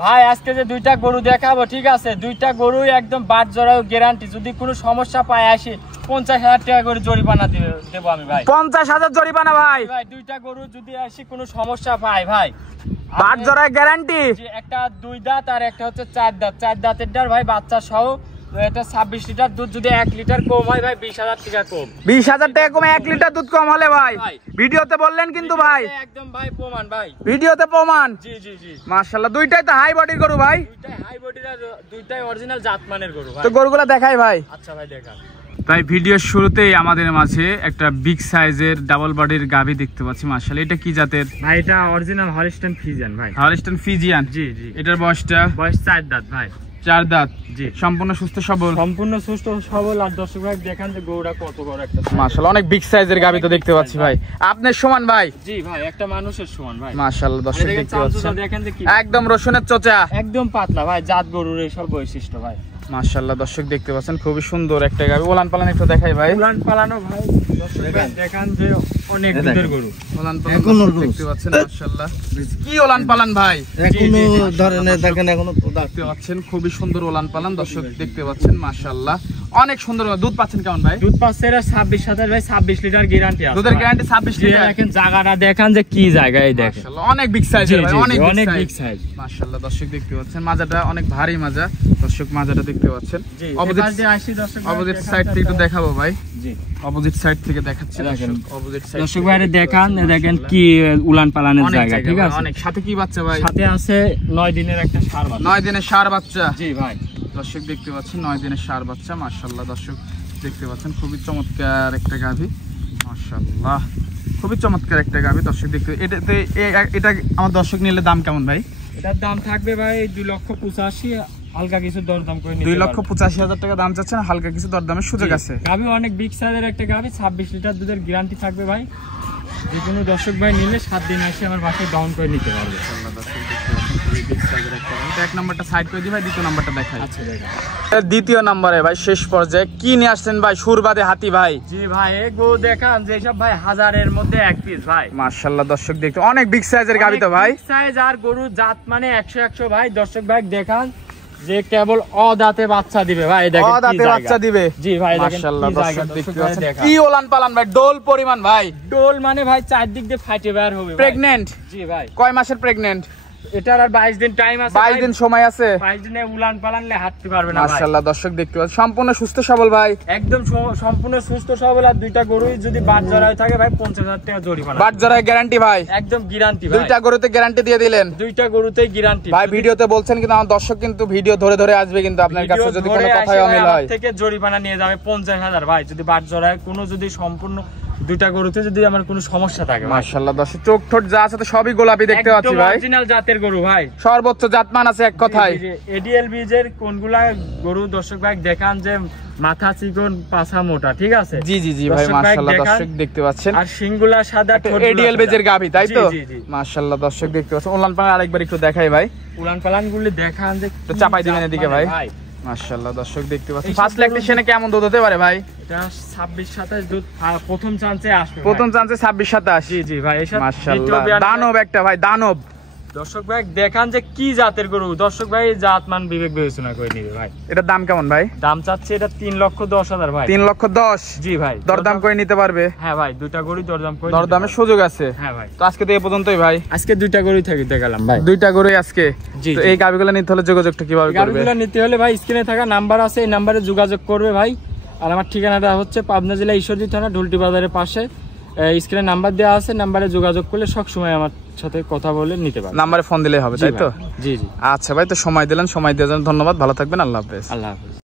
ভাই আজকে যে দুইটা গরু দেখাবো, ঠিক আছে, দুইটা গরুই একদম বাট জরায়ু গ্যারান্টি। যদি কোনো সমস্যা পায় আসি 50,000 টাকা করে জরিমানা দেবো আমি ভাই। 50,000 জরিমানা ভাই? ভাই দুইটা গরু যদি আসি কোনো সমস্যা পায় ভাই, বাট জরায়ু গ্যারান্টি। একটা 2 দাঁত আর একটা হচ্ছে 4 দাঁত। 4 দাঁতেরটার ভাই বাচ্চা সহ এটা 26 লিটার দুধ। যদি 1 লিটার কম হয় ভাই 20,000 টাকা কম। 20,000 টাকা কমে 1 লিটার দুধ কম হলে ভাই ভিডিওতে বললেন কিন্তু ভাই, একদম ভাই প্রমাণ ভাই, ভিডিওতে প্রমাণ। জি জি জি মাশাআল্লাহ, দুইটাই তো হাই বডির গরু ভাই, দুইটাই হাই বডির আর দুইটাই অরিজিনাল জাতমানের গরু ভাই। তো গরুগুলো দেখাই ভাই। আচ্ছা ভাই দেখান। তাই ভিডিওর শুরুতেই আমাদের মাঝে একটা বিগ সাইজের ডাবল বডির গাভী দেখতে পাচ্ছি। মাশাআল্লাহ, এটা কি জাতের ভাই? এটা অরিজিনাল হলস্টাইন ফ্রিজিয়ান ভাই। Holstein Friesian? জি জি। এটার বয়সটা? বয়স 4 দাঁত ভাই। 4 দাঁত? জি। সম্পূর্ণ সুস্থ সবল? সম্পূর্ণ সুস্থ সবল। আর দর্শক ভাই দেখান যে গরুটা কত বড় একটা। মাশাআল্লাহ, অনেক বিগ সাইজের গাভী তো দেখতে পাচ্ছি ভাই। আপনার সমান ভাই? জি ভাই, একটা মানুষের সমান ভাই। মাশাআল্লাহ, দর্শক দেখতে পাচ্ছেন দেখেন যে কি একদম রসুনের চোচা, একদম পাতলা ভাই, জাত গরুর এই সব বৈশিষ্ট্য ভাই। মাশাআল্লাহ, দর্শক দেখতে পাচ্ছেন খুবই সুন্দর একটা গাভী। ওলান পালান একটু দেখাই ভাই। উলান পালানো ভাই, দর্শক ভাই দেখান যে অনেক দুধের গরু। ওলান পালান দেখতে পাচ্ছেন মাশাআল্লাহ। কি ওলান পালান ভাই? এখনো ধরনের দেখেন, এখনো দেখতে পাচ্ছেন খুবই সুন্দর ওলান পালান, দর্শক দেখতে পাচ্ছেন মাশাআল্লাহ অনেক সুন্দর। দুধ পাচ্ছেন কেমন ভাই? দুধ পাচ্ছে এরা 26-27 ভাই, 26 লিটার গ্যারান্টি আছে। দুধের গ্যারান্টি 26 লিটার। দেখেন জায়গাটা দেখান যে কি জায়গায়, দেখেন মাশাআল্লাহ অনেক বিগ সাইজের ভাই, অনেক বিগ সাইজ মাশাআল্লাহ। দর্শক দেখতে পাচ্ছেন মাজাটা অনেক ভারী মাজা, দর্শক মাজাটা দেখতে পাচ্ছেন। অপোজিট সাইড থেকে একটু দেখাবো ভাই। জি, অপোজিট সাইড থেকে দেখাচ্ছি। অপোজিট সাইড দর্শক ভাই দেখান, দেখেন কি উলান পালানের জায়গা, ঠিক আছে। অনেক। সাথে কি বাচ্চা ভাই? সাথে আছে 9 দিনের একটা ষাঁড় বাচ্চা। 9 দিনের ষাঁড় বাচ্চা? জি ভাই। দর্শক দেখতে পাচ্ছেন 9 দিনের ষাঁড় বাচ্চা। মাশাআল্লাহ, দর্শক দেখতে পাচ্ছেন খুবই চমৎকার একটা গাভী। মাশাআল্লাহ, খুবই চমৎকার একটা গাভী। দর্শক দেখতে এটা আমার দর্শক নিলে দাম কেমন ভাই? এটার দাম থাকবে ভাই 2,85,000, হালকা কিছু দরদাম করে নিতে। 2,85,000 টাকা দাম চাচ্ছেন, হালকা কিছু দরদামের সুযোগ আছে। গাভী অনেক বিগ সাইজের একটা গাভী, 26 লিটার দুধের গ্যারান্টি থাকবে ভাই। যে কোনো দর্শক ভাই নিলে 7 দিন এসে আমার বাসায় ডাউন করে নিতে পারবে। এক নাম্বারটা সাইড করে দিই ভাই, দ্বিতীয় নাম্বারটা দেখাই। আচ্ছা দেখেন। দ্বিতীয় নাম্বারে ভাই শেষ পর্যায়ে কি নিয়ে আসছেন ভাই? সুরবাদে হাতি ভাই? জি ভাই, এই গরু দেখান যে সব ভাই 1000-এর মধ্যে এক পিস ভাই। মাশাআল্লাহ, দর্শক দেখতে অনেক বিগ সাইজের গাভী তো ভাই। বিগ সাইজ আর গরু জাত মানে 100 ভাই। দর্শক ভাই দেখান যে কেবল অদাঁতে বাচ্চা দিবে ভাই। দেখেন অদাঁতে বাচ্চা দিবে? জি ভাই দেখেন মাশাআল্লাহ, কি দর্শক জায়গা, দেখতে পাচ্ছেন কি ওলান পালান ভাই, ডোল পরিমাণ ভাই। ডোল মানে ভাই চারদিক দিয়ে ফাটে বের হবে। প্রেগন্যান্ট? জি ভাই। কয় মাসের প্রেগন্যান্ট? এটার আর 22 দিন টাইম আছে। 22 দিন সময় আছে? 22 দিনে উলান পালানলে হাঁটতে পারবে না ভাই। মাশাআল্লাহ, দর্শক দেখতে পাচ্ছেন সম্পূর্ণ সুস্থ সবল ভাই, একদম সম্পূর্ণ সুস্থ সবল। আর দুইটা গরুই যদি বাট জরায় থাকে ভাই 50,000 টাকা জরিমানা। বাট জরায় গ্যারান্টি ভাই? একদম গ্যারান্টি ভাই। দুইটা গরুতে গ্যারান্টি দিয়ে দিলেন? দুইটা গরুতেই গ্যারান্টি ভাই। ভিডিওতে বলছেন কিন্তু আমার দর্শক কিন্তু ভিডিও ধরে ধরে আসবে কিন্তু আপনার কাছে, যদি কোনো কথাই অমিল হয় থেকে জরিমানা নিয়ে যাবে 50,000 ভাই। যদি বাট জরায় কোনো যদি সম্পূর্ণ দুইটা গরুতে যদি আমার কোনো সমস্যা থাকে। মাশাআল্লাহ, দর্শক চোখ ঠোঁট যা আছে তো সবই গোলাপি দেখতে পাচ্ছি ভাই। অরিজিনাল জাতের গরু ভাই, সর্বোচ্চ জাতমান আছে এক কথায়। এডিএল বীজের কোনগুলা গরু দর্শক ভাই দেখান যে মাথা চিকন পাছা মোটা, ঠিক আছে। জি জি জি ভাই, মাশাআল্লাহ দর্শক দেখতে পাচ্ছেন। আর শিংগুলা সাদা, এডিএল বীজের গাভী তাই তো? মাশাআল্লাহ, দর্শক দেখতে পাচ্ছেন। উলান পালান আরেকবার একটু দেখাই ভাই। উলান পালান গুলি দেখান যে তো চাপাই দিবেন এদিকে ভাই। মাশাআল্লাহ, দর্শক দেখতে পাচ্ছেন। ফার্স্ট ল্যাকটেশনে কেমন দুধ হতে পারে ভাই? এটা 26-27 দুধ প্রথম চান্সে আসবে। প্রথম চান্সে 26-27? জি জি ভাই। মাশাআল্লাহ, দানব একটা ভাই, দানব। দর্শক ভাই দেখান যে কি জাতের গরু। দর্শক ভাই জাত মান বিবেক বিবেচনা করে নিবে ভাই। এটার দাম কেমন ভাই? দাম চাচ্ছে এটা 3,10,000 ভাই। 3,10,000? জি ভাই। দরদাম করে নিতে পারবে? হ্যাঁ ভাই, দুইটা গরু দরদামের সুযোগ আছে? হ্যাঁ ভাই। তো আজকে তো এই পর্যন্তই ভাই। আজকে দুইটা গরুই থেকে গেলাম ভাই। দুইটা গরুই আজকে? জি। তো এই গাভীগুলো নিতে হলে যোগাযোগটা কিভাবে করবে? গাভীগুলো নিতে হলে ভাই স্ক্রিনে থাকা নাম্বার আছে, এই নাম্বারে যোগাযোগ করবে ভাই। আর আমার ঠিকানাটা হচ্ছে পাবনা জেলা ঈশ্বরদী থানা ঢুলটি বাজারের পাশে। স্ক্রিনে নাম্বার দেওয়া আছে, নাম্বারে যোগাযোগ করলে সব সময় আমার সাথে কথা বলে নিতে পারবেন। নাম্বারে ফোন দিলেই হবে তাই তো? জি জি। আচ্ছা ভাই, তো সময় দিলেন, সময় দেওয়ার জন্য ধন্যবাদ। ভালো থাকবেন, আল্লাহ হাফেজ। আল্লাহ হাফেজ।